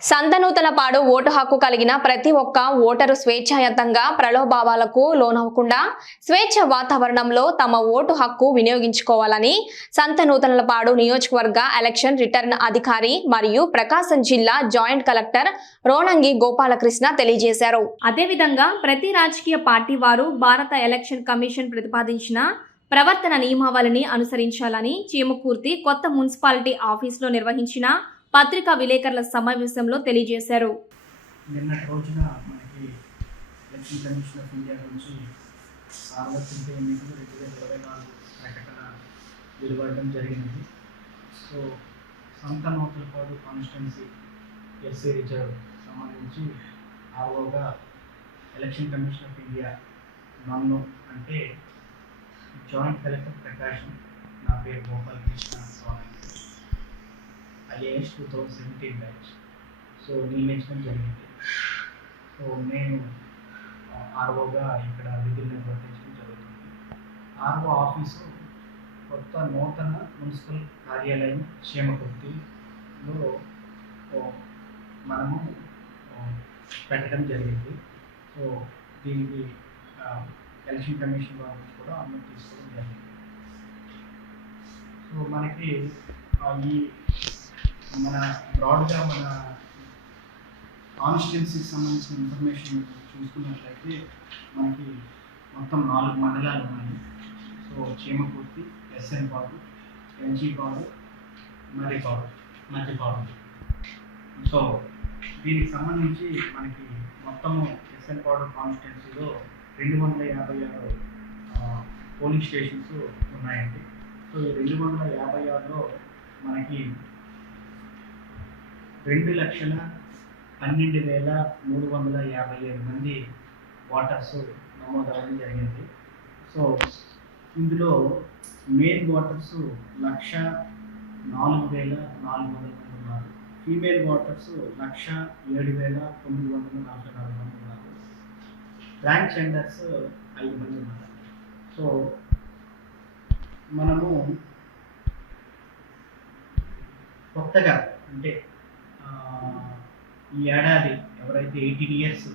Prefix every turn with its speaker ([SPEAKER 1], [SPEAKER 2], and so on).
[SPEAKER 1] Santhanuthalapadu vote హక్కు కలిగిన ప్రతి ఒక్క ఓటరు స్వేచ్ఛాయుతంగా ప్రలోభావాలకు లోనవ్వకుండా స్వేచ్ఛ వాతావరణంలో తమ ఓటు హక్కు వినియోగించుకోవాలని సంతనూతలపాడు నియోజకవర్గ ఎలక్షన్ రిటర్న్ అధికారి మరియు ప్రకాశం జిల్లా జాయింట్ కలెక్టర్ రోణంగి గోపాలకృష్ణ తెలియజేశారు.
[SPEAKER 2] అదేవిధంగా ప్రతి రాజకీయ పార్టీ వారు భారత ఎలక్షన్ కమిషన్ ప్రతిపాదించిన ప్రవర్తన నియమావళిని అనుసరించాలని చీమకూర్తి కొత్త మున్సిపాలిటీ ఆఫీసులో నిర్వహించిన పత్రికా విలేకరుల సమావేశంలో తెలియజేశారు.
[SPEAKER 3] నిన్నటి రోజున మనకి ఎలక్షన్ కమిషన్ ఆఫ్ ఇండియా నుంచి సార్వత్రిక ఎన్నికలు రెండు వేల ఇరవై నాలుగు ప్రకటన వెలువడడం జరిగింది. సో సంత నూతలపాడు కాన్స్టిట్యున్సీ ఎస్సీ రిజర్వ్ సంబంధించి ఆవోగా ఎలక్షన్ కమిషన్ ఆఫ్ ఇండియా నన్ను అంటే జాయింట్ కలెక్టర్ ప్రకాశం నా పేరు Gopalakrishna Swami. IAS two thousand seventeen batch. So నియమించడం జరిగింది. సో నేను ఆర్ఓగా ఇక్కడ విధులు నిర్వర్తించడం జరుగుతుంది. ఆర్ఓ ఆఫీసు కొత్త నూతన మున్సిపల్ కార్యాలయం క్షేమకుర్తిలో మనము పెట్టడం జరిగింది. సో దీనికి ఎలక్షన్ కమిషన్ వారి నుంచి కూడా అనుమతి తీసుకోవడం జరిగింది. సో మనకి ఈ మన బ్రాడ్గా మన కాన్స్టిట్యున్సీకి సంబంధించిన ఇన్ఫర్మేషన్ చూసుకున్నట్లయితే మనకి మొత్తం నాలుగు మండలాలు ఉన్నాయి. So Chimakurthi SN Padu NG బాడు Marripadu Madhyapadu so దీనికి సంబంధించి మనకి మొత్తము ఎస్ఎన్ పాడు కాన్స్టిట్యున్సీలో రెండు వందల యాభై ఆరు పోలింగ్ స్టేషన్స్ ఉన్నాయండి. సో ఈ రెండు వందల యాభై ఆరులో మనకి రెండు లక్షల పన్నెండు వేల మూడు వందల యాభై ఏడు మంది ఓటర్స్ నమోదవడం జరిగింది. సో ఇందులో మేల్ వాటర్స్ లక్ష నాలుగు వేల నాలుగు వందల మంది ఉన్నారు ఫీమేల్ వాటర్స్ లక్ష ఏడు వేల తొమ్మిది వందల నలభై నాలుగు మంది ఉన్నారు. ట్రాన్స్జెండర్స్ ఐదు మంది ఉన్నారు. సో మనము కొత్తగా అంటే ఈ ఏడాది ఎవరైతే ఎయిటీన్ ఇయర్స్